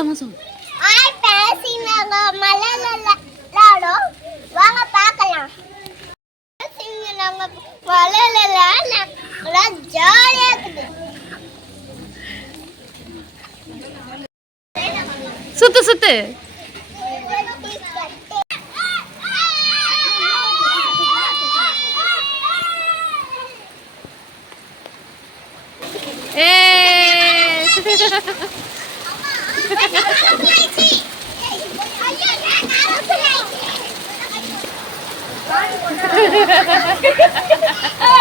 சத்தமா சொல்லு. ஆய் பேசினாங்க மலையில வாங்க பார்க்கலாம். பேசினாங்க மலையில விளையாடலாம் ஜாலியா இருக்குது. சுத்து சுத்து. ஏ Ha ha ha ha!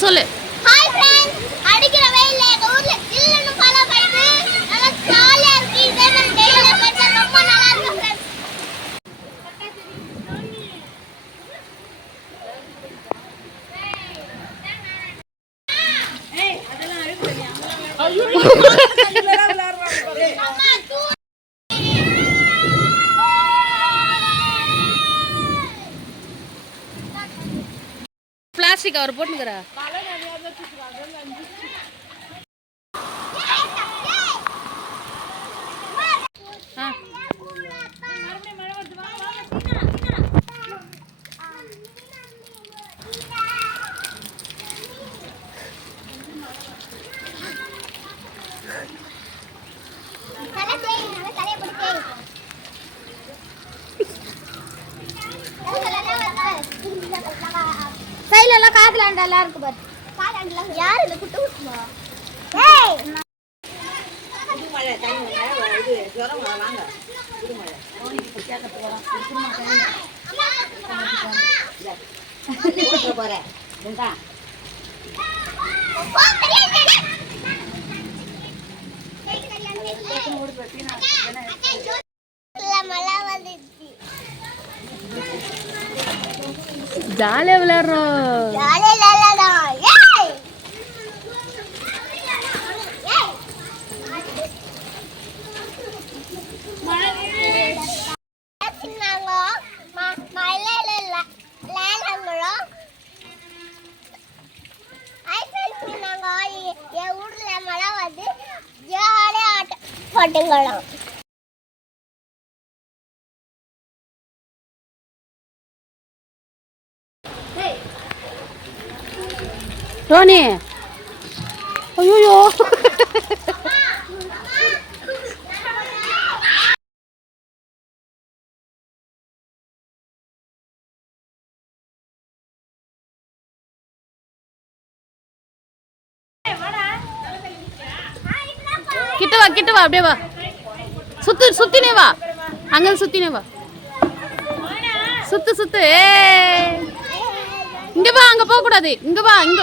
சொல்லு. ஹாய் ஃப்ரெண்ட்ஸ் அடிக்கிற வெயில்ல எங்க ஊர்ல ஜில்லுன்னு மழை பெய்யுது நல்லா ஜாலியா இருக்கு. இதே மாதிரி டெய்லி பண்ணா ரொம்ப நல்லா இருக்கு ஃப்ரெண்ட்ஸ் பிளாஸ்டிக் அவர் போட்டுக்கிறா சைடுல எல்லாம் காத்துல எல்லாம் இருக்கு பாரு காலாண்டல யார் இந்த குட்டு குட்டுமா? ஏய்! மழை தண்ணி மழை இது ஜுரம் மழை வாங்க இது மழை ஓட்டுற போறேன் இதுதான் மழை வந்துச்சு ஜாலியா விளையாடுறோம் ஜாலியா லாலாடா ஏய் ஏய் பேசினாங்க ம- மழையில ல- லேலங்களோ ஐ பேசினாங்க எ- என் ஊர்ல மழை வந்து ஜாலியா ஆட்டம் போட்டுங்களோம் ரோனி. ஐயோ கிட்ட வா கிட்ட வா அப்படியே வா. சுத்து சுத்தினே வா. அங்க சுத்தினே வா. சுத்து சுத்து. ஏ இங்க வா அங்க போக கூடாது இங்க வா இங்க